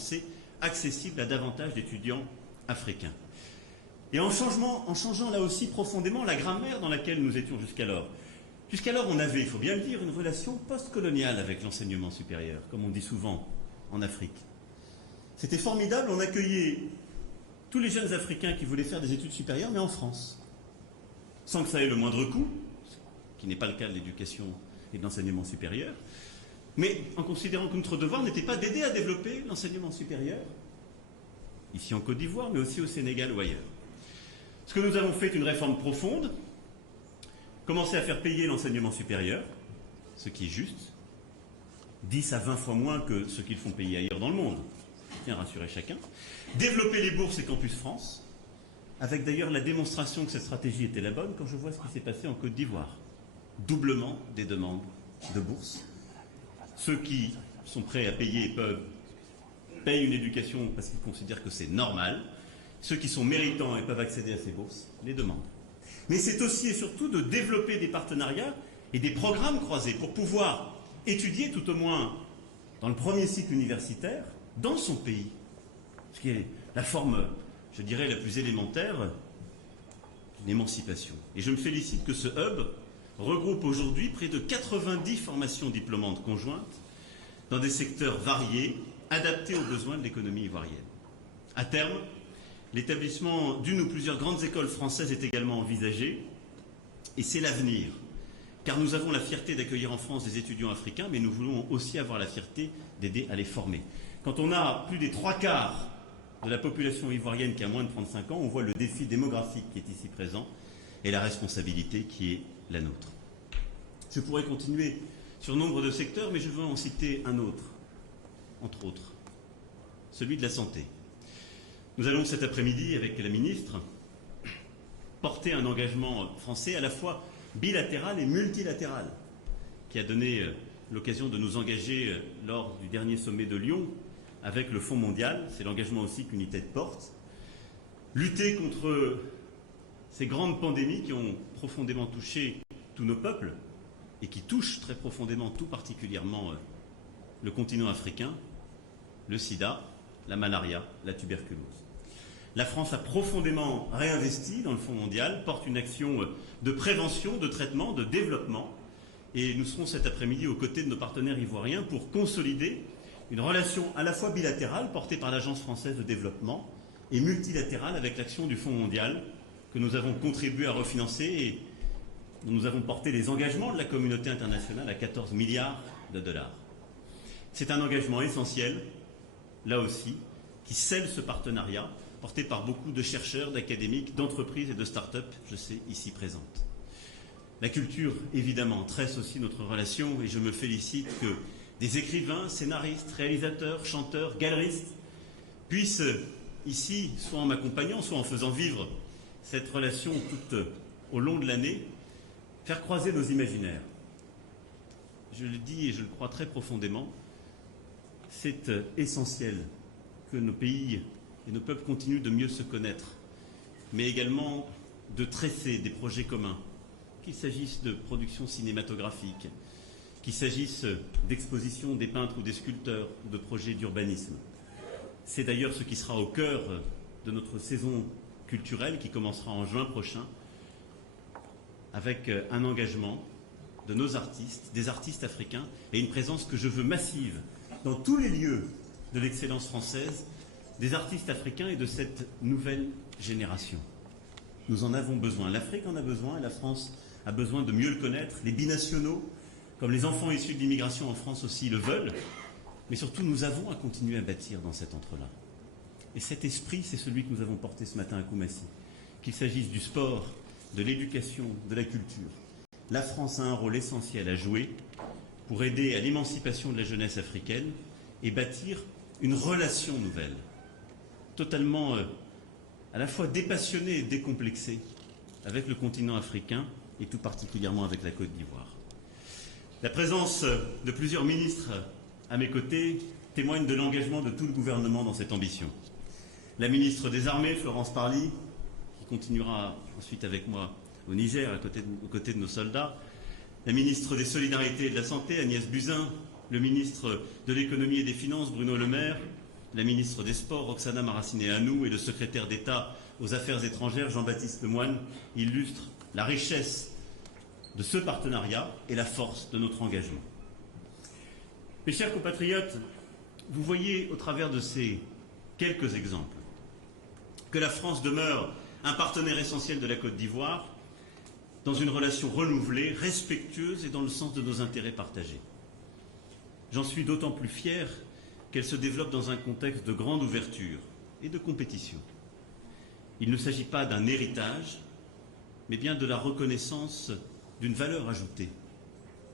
français accessible à davantage d'étudiants africains. Et en changeant là aussi profondément la grammaire dans laquelle nous étions jusqu'alors. Jusqu'alors, on avait, il faut bien le dire, une relation postcoloniale avec l'enseignement supérieur, comme on dit souvent en Afrique. C'était formidable, on accueillait tous les jeunes Africains qui voulaient faire des études supérieures, mais en France, sans que ça ait le moindre coût, ce qui n'est pas le cas de l'éducation et de l'enseignement supérieur, mais en considérant que notre devoir n'était pas d'aider à développer l'enseignement supérieur, ici en Côte d'Ivoire, mais aussi au Sénégal ou ailleurs. Ce que nous avons fait est une réforme profonde, commencer à faire payer l'enseignement supérieur, ce qui est juste, 10 à 20 fois moins que ce qu'ils font payer ailleurs dans le monde, je tiens à rassurer chacun, développer les bourses et Campus France, avec d'ailleurs la démonstration que cette stratégie était la bonne quand je vois ce qui s'est passé en Côte d'Ivoire. Doublement des demandes de bourses. Ceux qui sont prêts à payer payent une éducation parce qu'ils considèrent que c'est normal. Ceux qui sont méritants et peuvent accéder à ces bourses les demandent. Mais c'est aussi et surtout de développer des partenariats et des programmes croisés pour pouvoir étudier, tout au moins dans le premier cycle universitaire, dans son pays. Ce qui est la forme, je dirais, la plus élémentaire d'une émancipation. Et je me félicite que ce hub regroupe aujourd'hui près de 90 formations diplômantes conjointes dans des secteurs variés, adaptés aux besoins de l'économie ivoirienne. À terme, l'établissement d'une ou plusieurs grandes écoles françaises est également envisagé, et c'est l'avenir, car nous avons la fierté d'accueillir en France des étudiants africains, mais nous voulons aussi avoir la fierté d'aider à les former. Quand on a plus des 3/4 de la population ivoirienne qui a moins de 35 ans, on voit le défi démographique qui est ici présent et la responsabilité qui est la nôtre. Je pourrais continuer sur nombre de secteurs, mais je veux en citer un autre, entre autres, celui de la santé. Nous allons cet après-midi, avec la ministre, porter un engagement français à la fois bilatéral et multilatéral, qui a donné l'occasion de nous engager lors du dernier sommet de Lyon avec le Fonds mondial. C'est l'engagement aussi qu'UNITED porte. Lutter contre ces grandes pandémies qui ont profondément touché tous nos peuples et qui touchent très profondément, tout particulièrement, le continent africain, le sida, la malaria, la tuberculose. La France a profondément réinvesti dans le Fonds mondial, porte une action de prévention, de traitement, de développement, et nous serons cet après-midi aux côtés de nos partenaires ivoiriens pour consolider une relation à la fois bilatérale portée par l'Agence française de développement et multilatérale avec l'action du Fonds mondial que nous avons contribué à refinancer et dont nous avons porté les engagements de la communauté internationale à 14 milliards de dollars. C'est un engagement essentiel, là aussi, qui scelle ce partenariat porté par beaucoup de chercheurs, d'académiques, d'entreprises et de start-up, je sais, ici présentes. La culture, évidemment, tresse aussi notre relation et je me félicite que des écrivains, scénaristes, réalisateurs, chanteurs, galeristes puissent ici, soit en m'accompagnant, soit en faisant vivre cette relation toute au long de l'année, faire croiser nos imaginaires. Je le dis et je le crois très profondément, c'est essentiel que nos pays et nos peuples continuent de mieux se connaître, mais également de tresser des projets communs, qu'il s'agisse de production cinématographique, qu'il s'agisse d'exposition des peintres ou des sculpteurs, ou de projets d'urbanisme. C'est d'ailleurs ce qui sera au cœur de notre saison culturelle qui commencera en juin prochain, avec un engagement de nos artistes, des artistes africains, et une présence que je veux massive dans tous les lieux de l'excellence française, des artistes africains et de cette nouvelle génération. Nous en avons besoin. L'Afrique en a besoin et la France a besoin de mieux le connaître. Les binationaux, comme les enfants issus de l'immigration en France aussi, le veulent. Mais surtout, nous avons à continuer à bâtir dans cet entre-là. Et cet esprit, c'est celui que nous avons porté ce matin à Koumassi. Qu'il s'agisse du sport, de l'éducation, de la culture. La France a un rôle essentiel à jouer pour aider à l'émancipation de la jeunesse africaine et bâtir une relation nouvelle, totalement à la fois dépassionnée et décomplexée avec le continent africain et tout particulièrement avec la Côte d'Ivoire. La présence de plusieurs ministres à mes côtés témoigne de l'engagement de tout le gouvernement dans cette ambition. La ministre des Armées, Florence Parly, qui continuera ensuite avec moi au Niger, aux côtés de nos soldats, la ministre des Solidarités et de la Santé, Agnès Buzyn, le ministre de l'Économie et des Finances, Bruno Le Maire, la ministre des Sports, Roxana Maracineanu, et le secrétaire d'État aux Affaires étrangères, Jean-Baptiste Lemoyne, illustrent la richesse de ce partenariat et la force de notre engagement. Mes chers compatriotes, vous voyez au travers de ces quelques exemples que la France demeure un partenaire essentiel de la Côte d'Ivoire dans une relation renouvelée, respectueuse et dans le sens de nos intérêts partagés. J'en suis d'autant plus fier qu'elle se développe dans un contexte de grande ouverture et de compétition. Il ne s'agit pas d'un héritage, mais bien de la reconnaissance d'une valeur ajoutée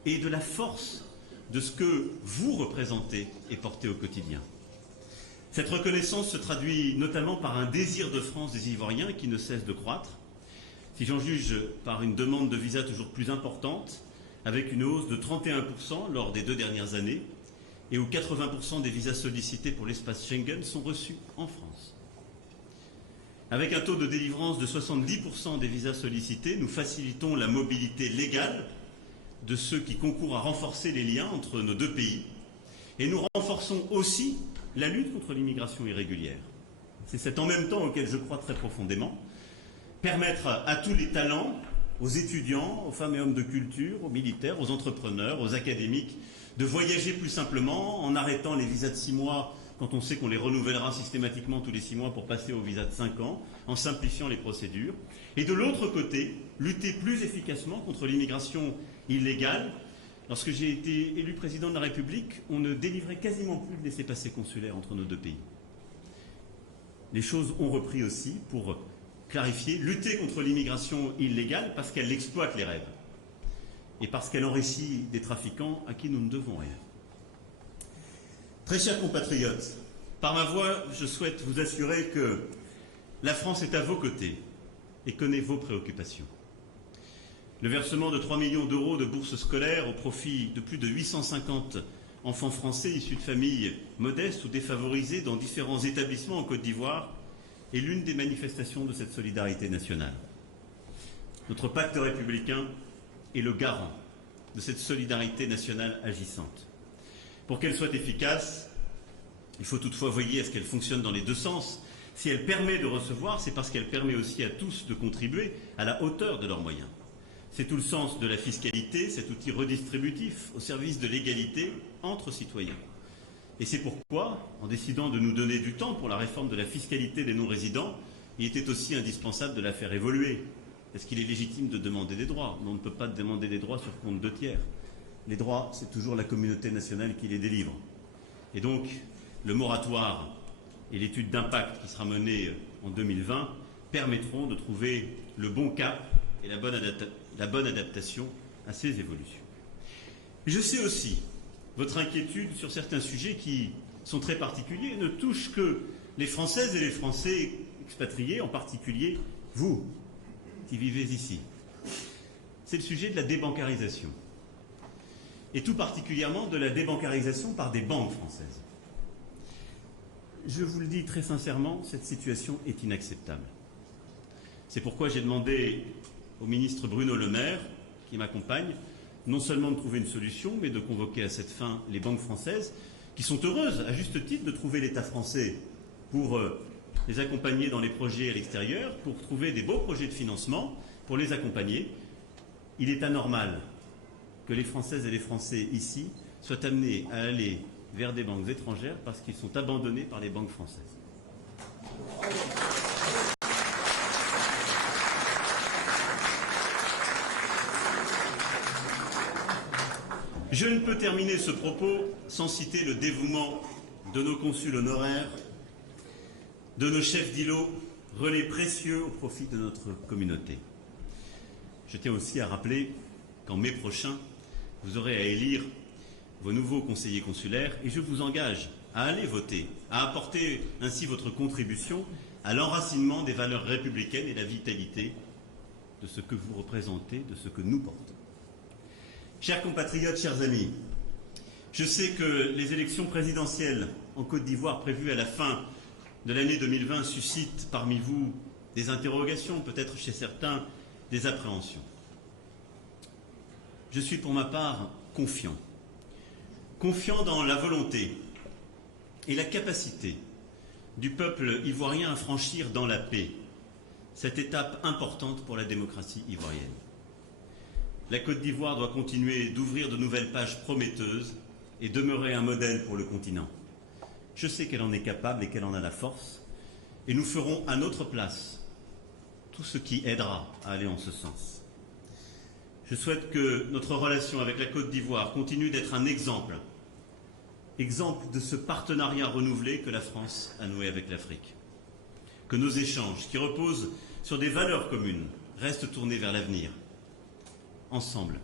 et de la force de ce que vous représentez et portez au quotidien. Cette reconnaissance se traduit notamment par un désir de France des Ivoiriens qui ne cesse de croître, si j'en juge par une demande de visa toujours plus importante, avec une hausse de 31% lors des 2 dernières années, et où 80% des visas sollicités pour l'espace Schengen sont reçus en France. Avec un taux de délivrance de 70% des visas sollicités, nous facilitons la mobilité légale de ceux qui concourent à renforcer les liens entre nos deux pays. Et nous renforçons aussi la lutte contre l'immigration irrégulière. C'est cet en même temps auquel je crois très profondément. Permettre à tous les talents, aux étudiants, aux femmes et hommes de culture, aux militaires, aux entrepreneurs, aux académiques, de voyager plus simplement en arrêtant les visas de 6 mois quand on sait qu'on les renouvellera systématiquement tous les 6 mois pour passer au visa de 5 ans, en simplifiant les procédures. Et de l'autre côté, lutter plus efficacement contre l'immigration illégale. Lorsque j'ai été élu président de la République, on ne délivrait quasiment plus de laissez-passer consulaires entre nos deux pays. Les choses ont repris aussi pour clarifier, lutter contre l'immigration illégale parce qu'elle exploite les rêves et parce qu'elle enrichit des trafiquants à qui nous ne devons rien. Très chers compatriotes, par ma voix, je souhaite vous assurer que la France est à vos côtés et connaît vos préoccupations. Le versement de 3 millions d'euros de bourses scolaires au profit de plus de 850 enfants français issus de familles modestes ou défavorisées dans différents établissements en Côte d'Ivoire est l'une des manifestations de cette solidarité nationale. Notre pacte républicain est le garant de cette solidarité nationale agissante. Pour qu'elle soit efficace, il faut toutefois veiller à ce qu'elle fonctionne dans les deux sens. Si elle permet de recevoir, c'est parce qu'elle permet aussi à tous de contribuer à la hauteur de leurs moyens. C'est tout le sens de la fiscalité, cet outil redistributif au service de l'égalité entre citoyens. Et c'est pourquoi, en décidant de nous donner du temps pour la réforme de la fiscalité des non-résidents, il était aussi indispensable de la faire évoluer. Est-ce qu'il est légitime de demander des droits? Mais on ne peut pas demander des droits sur compte 2 tiers. Les droits, c'est toujours la communauté nationale qui les délivre. Et donc, le moratoire et l'étude d'impact qui sera menée en 2020 permettront de trouver le bon cap et la bonne adaptation à ces évolutions. Je sais aussi votre inquiétude sur certains sujets qui sont très particuliers et ne touchent que les Françaises et les Français expatriés, en particulier vous qui vivez ici. C'est le sujet de la débancarisation. Et tout particulièrement de la débancarisation par des banques françaises. Je vous le dis très sincèrement, cette situation est inacceptable. C'est pourquoi j'ai demandé au ministre Bruno Le Maire, qui m'accompagne, non seulement de trouver une solution, mais de convoquer à cette fin les banques françaises, qui sont heureuses, à juste titre, de trouver l'État français pour les accompagner dans les projets à l'extérieur, pour trouver des beaux projets de financement, pour les accompagner. Il est anormal que les Françaises et les Français ici soient amenés à aller vers des banques étrangères parce qu'ils sont abandonnés par les banques françaises. Je ne peux terminer ce propos sans citer le dévouement de nos consuls honoraires, de nos chefs d'îlots, relais précieux au profit de notre communauté. Je tiens aussi à rappeler qu'en mai prochain, vous aurez à élire vos nouveaux conseillers consulaires et je vous engage à aller voter, à apporter ainsi votre contribution à l'enracinement des valeurs républicaines et la vitalité de ce que vous représentez, de ce que nous portons. Chers compatriotes, chers amis, je sais que les élections présidentielles en Côte d'Ivoire prévues à la fin de l'année 2020 suscitent parmi vous des interrogations, peut-être chez certains des appréhensions. Je suis pour ma part confiant dans la volonté et la capacité du peuple ivoirien à franchir dans la paix, cette étape importante pour la démocratie ivoirienne. La Côte d'Ivoire doit continuer d'ouvrir de nouvelles pages prometteuses et demeurer un modèle pour le continent. Je sais qu'elle en est capable et qu'elle en a la force, et nous ferons à notre place tout ce qui aidera à aller en ce sens. Je souhaite que notre relation avec la Côte d'Ivoire continue d'être un exemple de ce partenariat renouvelé que la France a noué avec l'Afrique. Que nos échanges, qui reposent sur des valeurs communes, restent tournés vers l'avenir. Ensemble,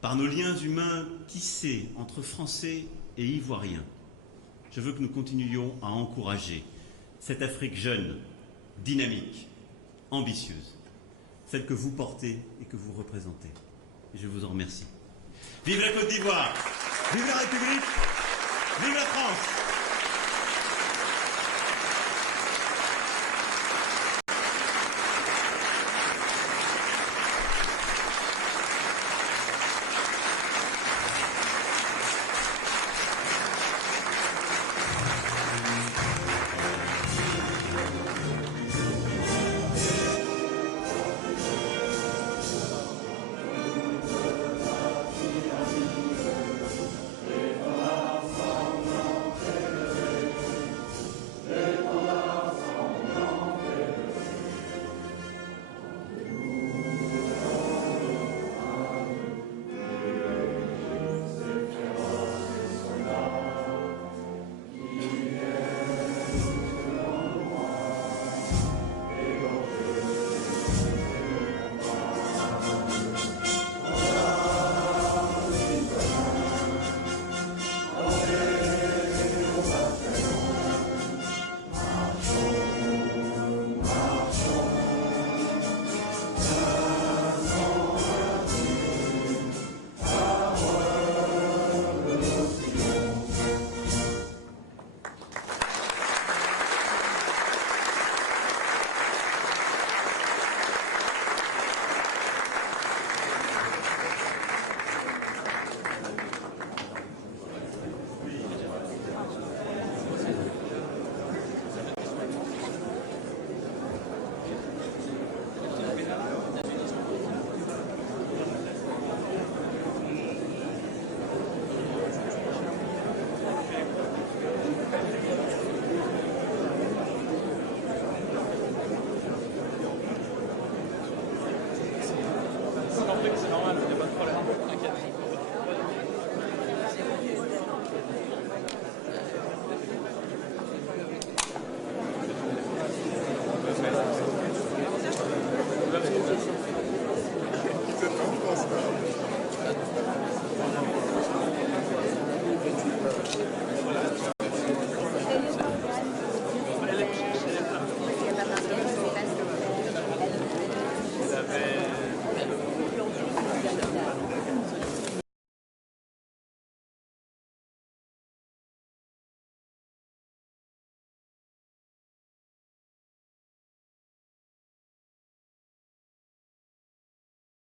par nos liens humains tissés entre Français et Ivoiriens, je veux que nous continuions à encourager cette Afrique jeune, dynamique, ambitieuse, celle que vous portez et que vous représentez. Et je vous en remercie. Vive la Côte d'Ivoire! Vive la République! Vive la France!